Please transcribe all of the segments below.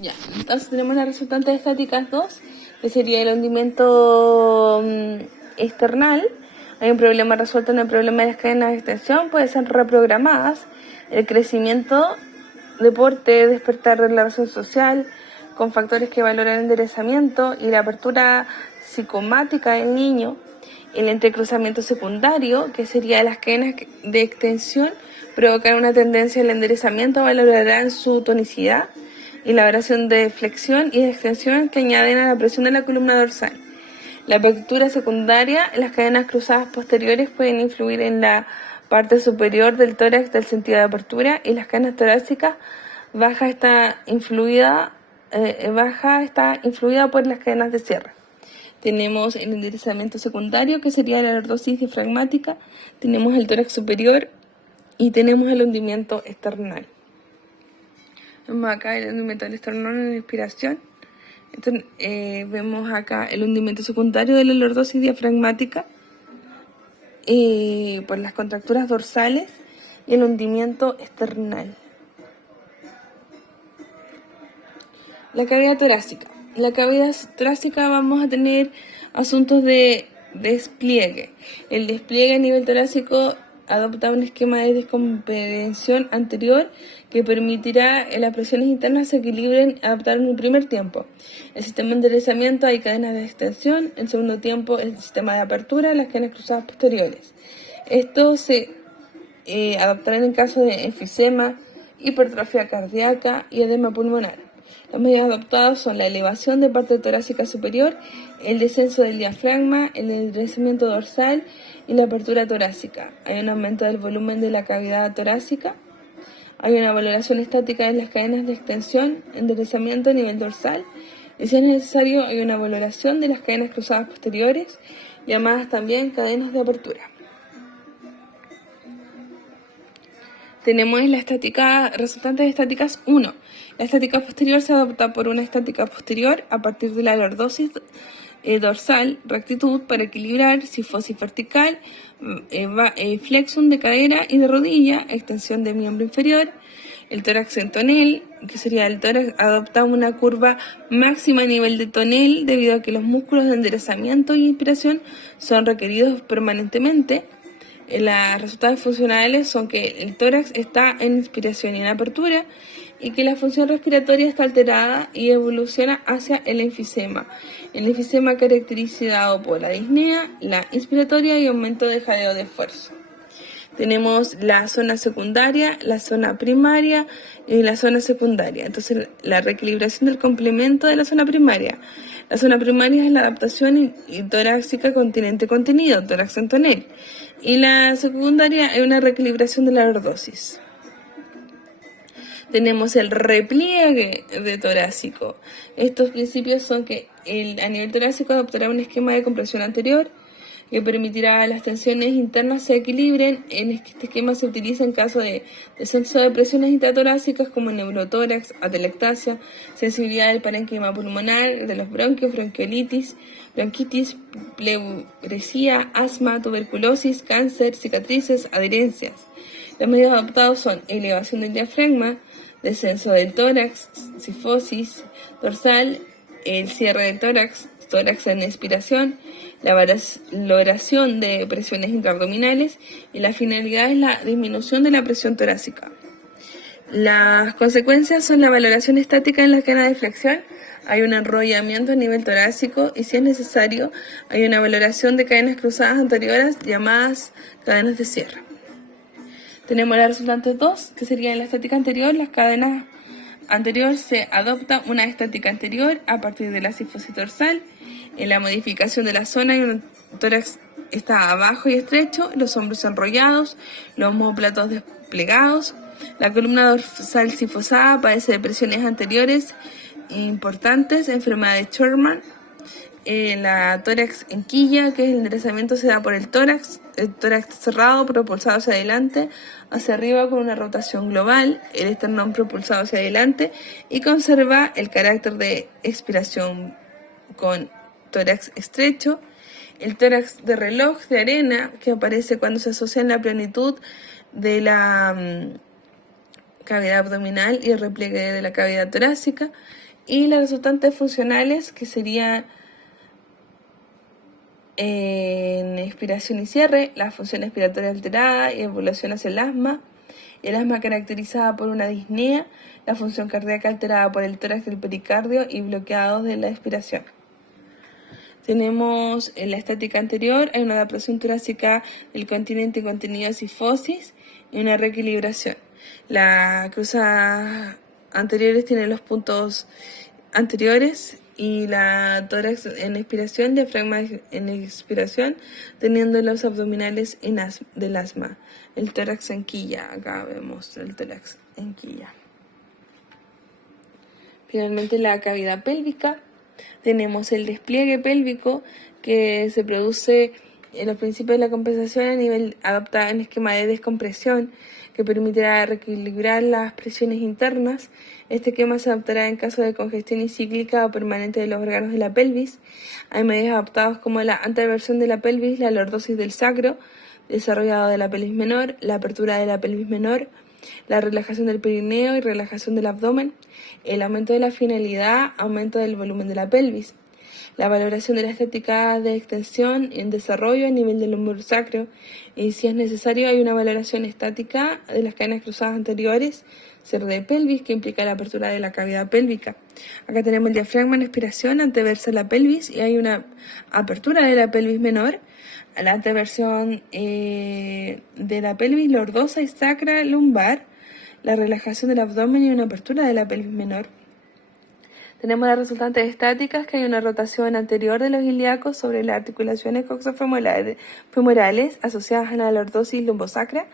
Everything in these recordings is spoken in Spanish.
Ya, entonces tenemos las resultantes estáticas 2, que sería el hundimiento external. Hay un problema resuelto en el problema de las cadenas de extensión, pueden ser reprogramadas. El crecimiento, deporte, despertar de la relación social, con factores que valoran el enderezamiento y la apertura psicomática del niño. El entrecruzamiento secundario, que sería las cadenas de extensión, provocar una tendencia al enderezamiento, valorarán su tonicidad y la variación de flexión y de extensión que añaden a la presión de la columna dorsal. La apertura secundaria, las cadenas cruzadas posteriores pueden influir en la parte superior del tórax del sentido de apertura y las cadenas torácicas baja está influida por las cadenas de cierre. Tenemos el enderezamiento secundario, que sería la lordosis diafragmática, tenemos el tórax superior y tenemos el hundimiento external. Vemos acá el hundimiento del esternón en la inspiración. Entonces, vemos acá el hundimiento secundario de la lordosis diafragmática por las contracturas dorsales y el hundimiento external. La cavidad torácica. La cavidad torácica vamos a tener asuntos de despliegue. El despliegue a nivel torácico adopta un esquema de descompensación anterior que permitirá que las presiones internas se equilibren adaptar en un primer tiempo. El sistema de enderezamiento hay cadenas de extensión, en segundo tiempo el sistema de apertura, las cadenas cruzadas posteriores. Esto se adaptará en caso de enfisema, hipertrofia cardíaca y edema pulmonar. Los medios adoptados son la elevación de parte torácica superior, el descenso del diafragma, el enderezamiento dorsal y la apertura torácica. Hay un aumento del volumen de la cavidad torácica. Hay una valoración estática de las cadenas de extensión, enderezamiento a nivel dorsal. Y si es necesario, hay una valoración de las cadenas cruzadas posteriores, llamadas también cadenas de apertura. Tenemos la estática, resultantes estáticas 1. La estática posterior se adopta por una estática posterior a partir de la lordosis dorsal, rectitud para equilibrar, sifosis vertical, flexum de cadera y de rodilla, extensión de miembro inferior. El tórax en tonel, que sería el tórax, adopta una curva máxima a nivel de tonel debido a que los músculos de enderezamiento y inspiración son requeridos permanentemente. Los resultados funcionales son que el tórax está en inspiración y en apertura y que la función respiratoria está alterada y evoluciona hacia el enfisema. El enfisema caracterizado por la disnea, la inspiratoria y aumento de jadeo de esfuerzo. Tenemos la zona secundaria, la zona primaria y la zona secundaria. Entonces, la reequilibración del complemento de la zona primaria. La zona primaria es la adaptación torácica continente-contenido, tórax en tonel. Y la secundaria es una reequilibración de la lordosis. Tenemos el repliegue de torácico. Estos principios son que a nivel torácico adoptará un esquema de compresión anterior que permitirá que las tensiones internas se equilibren. Este esquema se utiliza en caso de descenso de presiones intratorácicas como neurotórax, atelectasia, sensibilidad del parénquima pulmonar, de los bronquios, bronquitis, pleuresía, asma, tuberculosis, cáncer, cicatrices, adherencias. Los medios adoptados son elevación del diafragma, descenso del tórax, sifosis dorsal, el cierre del tórax en expiración, la valoración de presiones intraabdominales y la finalidad es la disminución de la presión torácica. Las consecuencias son la valoración estática en la cadena de flexión, hay un enrollamiento a nivel torácico y si es necesario hay una valoración de cadenas cruzadas anteriores llamadas cadenas de cierre. Tenemos las resultantes 2, que sería en la estática anterior, las cadenas anterior se adopta una estática anterior a partir de la sifosis dorsal. En la modificación de la zona y un tórax está abajo y estrecho, los hombros enrollados, los omóplatos desplegados. La columna dorsal sifosada padece de presiones anteriores importantes, enfermedad de Sherman. La tórax en quilla, que es el enderezamiento se da por el tórax cerrado, propulsado hacia adelante, hacia arriba con una rotación global, el esternón propulsado hacia adelante y conserva el carácter de expiración con tórax estrecho. El tórax de reloj de arena, que aparece cuando se asocia en la plenitud de la cavidad abdominal y el repliegue de la cavidad torácica. Y las resultantes funcionales, que serían en expiración y cierre, la función expiratoria alterada y evolución hacia el asma caracterizada por una disnea, la función cardíaca alterada por el tórax del pericardio y bloqueados de la expiración. Tenemos en la estática anterior, hay una adaptación torácica del continente contenido sifosis y una reequilibración. La cruzada anteriores tiene los puntos anteriores y la tórax en expiración, diafragma en expiración, teniendo los abdominales del asma. El tórax en quilla, acá vemos el tórax en quilla. Finalmente la cavidad pélvica. Tenemos el despliegue pélvico que se produce en los principios de la compensación a nivel adaptado en esquema de descompresión que permitirá reequilibrar las presiones internas. Este esquema se adaptará en caso de congestión cíclica o permanente de los órganos de la pelvis. Hay medios adaptados como la anteversión de la pelvis, la lordosis del sacro, desarrollado de la pelvis menor, la apertura de la pelvis menor, la relajación del perineo y relajación del abdomen, el aumento de la finalidad, aumento del volumen de la pelvis, la valoración de la estética de extensión en desarrollo a nivel del hombro sacro, y si es necesario hay una valoración estática de las cadenas cruzadas anteriores, cierre de pelvis, que implica la apertura de la cavidad pélvica. Acá tenemos el diafragma en expiración, anteversa la pelvis, y hay una apertura de la pelvis menor, la anteversión de la pelvis lordosa y sacra lumbar, la relajación del abdomen y una apertura de la pelvis menor. Tenemos las resultantes estáticas, que hay una rotación anterior de los ilíacos sobre las articulaciones coxofemorales asociadas a la lordosis lumbosacra,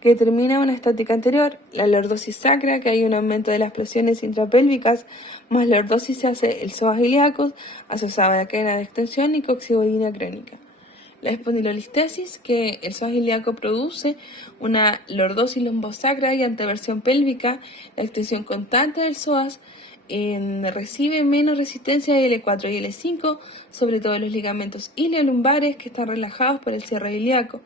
que determina una estática anterior. La lordosis sacra, que hay un aumento de las presiones intrapélvicas, más lordosis se hace el psoas ilíacos asociado a la cadena de extensión y coxivoidina crónica. La espondilolistesis, que el psoas ilíaco produce una lordosis lumbosacra y anteversión pélvica, la extensión constante del psoas recibe menos resistencia de L4 y L5, sobre todo los ligamentos iliolumbares que están relajados por el cierre ilíaco.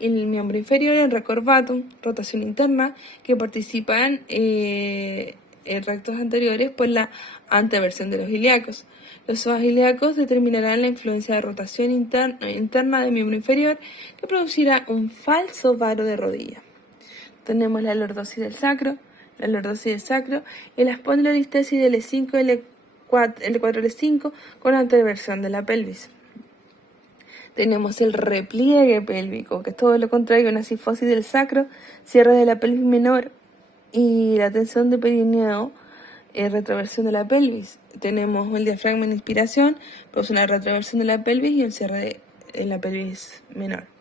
En el miembro inferior, el recorvatum, rotación interna, que participan rectos anteriores por la anteversión de los ilíacos. Los psoas ilíacos determinarán la influencia de rotación interna del miembro inferior, que producirá un falso varo de rodilla. Tenemos la lordosis del sacro, y la espondilolistesis de L5, L4, L5 con anteversión de la pelvis. Tenemos el repliegue pélvico, que es todo lo contrario, una sifosis del sacro, cierre de la pelvis menor y la tensión de perineo, retroversión de la pelvis. Tenemos el diafragma en inspiración, produce una retroversión de la pelvis y el cierre de la pelvis menor.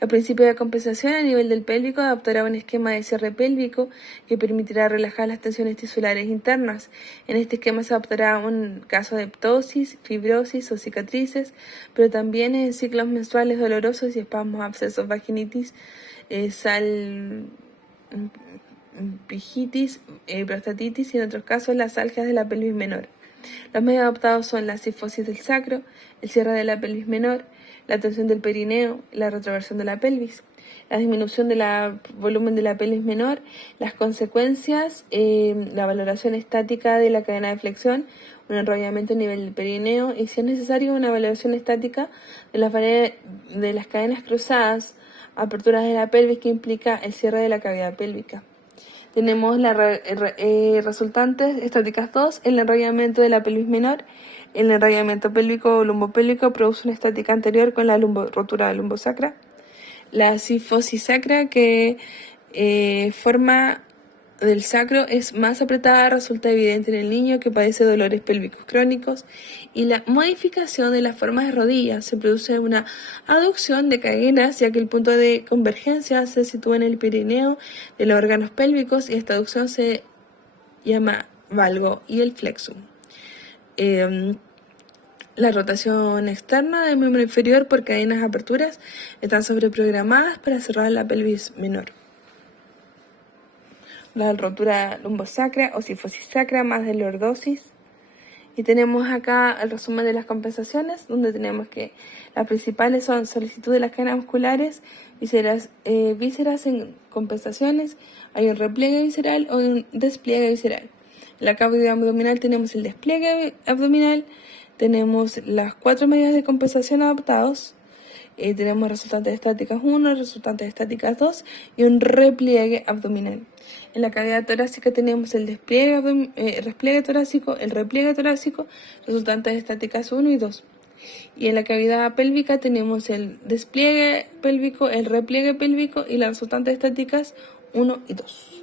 El principio de compensación a nivel del pélvico adaptará un esquema de cierre pélvico que permitirá relajar las tensiones tisulares internas. En este esquema se adaptará un caso de ptosis, fibrosis o cicatrices, pero también en ciclos menstruales dolorosos y espasmos, abscesos, vaginitis, salpigitis, prostatitis y en otros casos las algias de la pelvis menor. Los medios adaptados son la sifosis del sacro, el cierre de la pelvis menor, la tensión del perineo, la retroversión de la pelvis, la disminución del volumen de la pelvis menor, las consecuencias, la valoración estática de la cadena de flexión, un enrollamiento a nivel del perineo y, si es necesario, una valoración estática de las cadenas cruzadas, aperturas de la pelvis, que implica el cierre de la cavidad pélvica. Tenemos las resultantes estáticas 2, el enrollamiento de la pelvis menor. El enrollamiento pélvico o lumbopélvico produce una estática anterior con la rotura lumbosacra. La sifosis sacra, que forma del sacro es más apretada, resulta evidente en el niño que padece dolores pélvicos crónicos. Y la modificación de las formas de rodillas, se produce una aducción de cadenas, ya que el punto de convergencia se sitúa en el perineo de los órganos pélvicos, y esta aducción se llama valgo y el flexum. La rotación externa del miembro inferior por cadenas aperturas están sobreprogramadas para cerrar la pelvis menor. La rotura lumbosacra o sifosis sacra más de lordosis. Y tenemos acá el resumen de las compensaciones, donde tenemos que las principales son solicitud de las cadenas musculares, vísceras en compensaciones, hay un repliegue visceral o un despliegue visceral. En la cavidad abdominal tenemos el despliegue abdominal, tenemos las 4 medidas de compensación adaptados, tenemos resultantes estáticas 1, resultantes estáticas 2 y un repliegue abdominal. En la cavidad torácica tenemos el despliegue torácico, el repliegue torácico, resultantes estáticas 1 y 2. Y en la cavidad pélvica tenemos el despliegue pélvico, el repliegue pélvico y las resultantes estáticas 1 y 2.